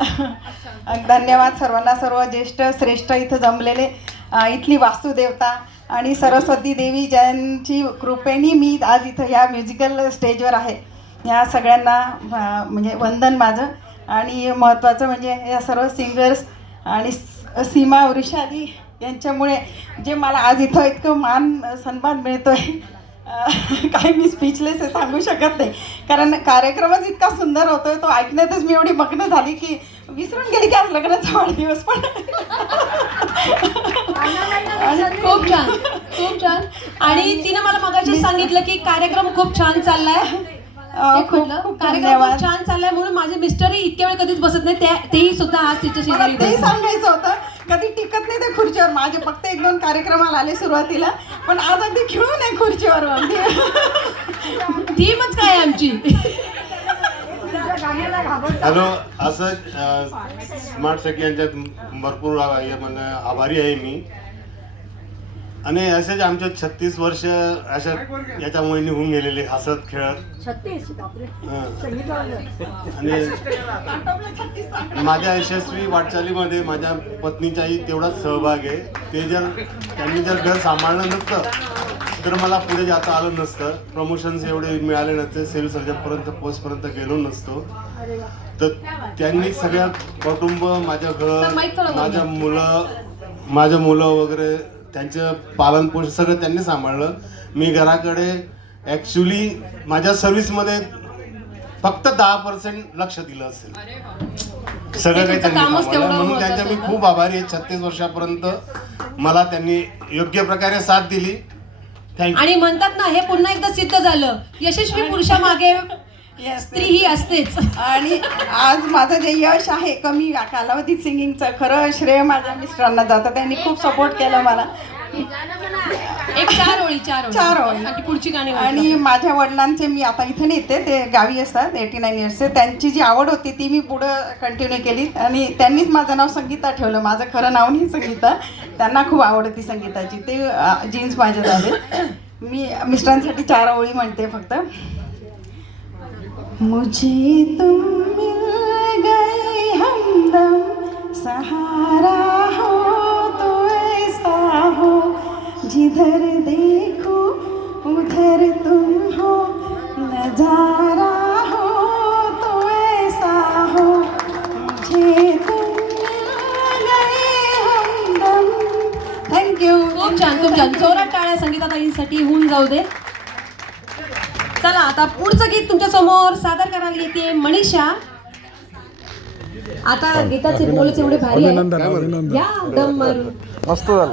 धन्यवाद सर्वांना, सर्व ज्येष्ठ श्रेष्ठ इथं जमलेले, इथली वास्तुदेवता आणि सरस्वती देवी ज्यांची कृपेने मी आज इथं या म्युझिकल स्टेजवर आहे. या सगळ्यांना म्हणजे वंदन माझं. आणि महत्त्वाचं म्हणजे या सर्व सिंगर्स आणि सीमा वृषाली यांच्यामुळे जे मला आज इथं इतकं मान सन्मान मिळतो आहे, काही मी स्पीचलेस आहे, सांगू शकत नाही. कारण कार्यक्रमच इतका सुंदर होतो आहे, तो ऐकण्यातच मी एवढी मग्न झाली की विसरून गेली की आज लग्नाचा वाढदिवस पण. खूप छान, खूप छान. आणि तिने मला मगाशी सांगितलं की कार्यक्रम खूप छान चाललाय. खूप कार्यक्रम खूप छान चाललाय म्हणून माझे मिस्टरही इतक्या वेळ कधीच बसत नाही, तेही सुद्धा आज तिच्या शेजारी ते सांगायचं होतं. कधी टिकत नाही ते खुर्चीवर. माझे फक्त 1-2 कार्यक्रमाला आले सुरुवातीला, पण आज अगदी खिळून आहे खुर्चीवर. थीमच काय आमची. हॅलो, असं स्मार्ट सखी यांच्यात भरपूर आभारी आहे मी. आणि असेच आमच्या 36 वर्ष अशा याच्यामुळे निघून गेलेले हसत खेळत. आणि माझ्या यशस्वी वाटचालीमध्ये माझ्या पत्नीचाही तेवढाच सहभाग आहे. त्यांनी जर घर सांभाळलं नसतं तर मला पुढे जाता आलं नसतं. प्रमोशन्स एवढे मिळाले नसते, सिव्हिल सर्जनपर्यंत पोस्टपर्यंत गेलो नसतो. तर त्यांनी सगळ्या कुटुंब, माझं घर, माझं मुलं वगैरे त्यांचं पालनपोषण सगळं त्यांनी सांभाळलं. मी घराकडे ॲक्च्युली माझ्या सर्व्हिसमध्ये फक्त 10% लक्ष दिलं असेल. सगळं काही त्यांनी सांभाळलं, म्हणून त्यांच्या मी खूप आभारी आहे. 36 वर्षापर्यंत मला त्यांनी योग्य प्रकारे साथ दिली. थँक्यू. आणि म्हणतात ना, हे पुन्हा एकदा सिद्ध झालं, यशस्वी पुरुषामागे स्त्री ही असतेच. आणि आज माझं जे यश आहे कमी कालावधीत सिंगिंगचं, खरं श्रेय माझ्या मिस्टरांना जातं. त्यांनी खूप सपोर्ट केला मला. एक 4 ओळी आणि पुढची गाणी. आणि माझ्या वडिलांचे, मी आता इथे नेते, ते गावी असतात, 89 इयर्सचे. त्यांची जी आवड होती ती मी पुढं कंटिन्यू केली आणि त्यांनीच माझं नाव संगीता ठेवलं. माझं खरं नाव नाही संगीता. त्यांना खूप आवड होती संगीताची. ते जीन्स माझे झाले. मी मिस्टरांसाठी 4 ओळी म्हणते फक्त. मुझे तुम मिल गए हमदम, सहारा हो तो ऐसा हो, जिधर देखो उधर तुम हो, नजारा हो तो ऐसा हो, मुझे तुम मिल गए हमदम. थँक्यू. खूप छान, खूप छान. जोरात टाळ्या संगीताताईंसाठी होऊन जाऊ दे. चला, आता पुढचं गीत तुमच्या समोर सादर करायला येते मनीषा. आता गीताचे बोलच एवढे भारी आहे. अभिनंदन. या दम मारून. मस्त झालं.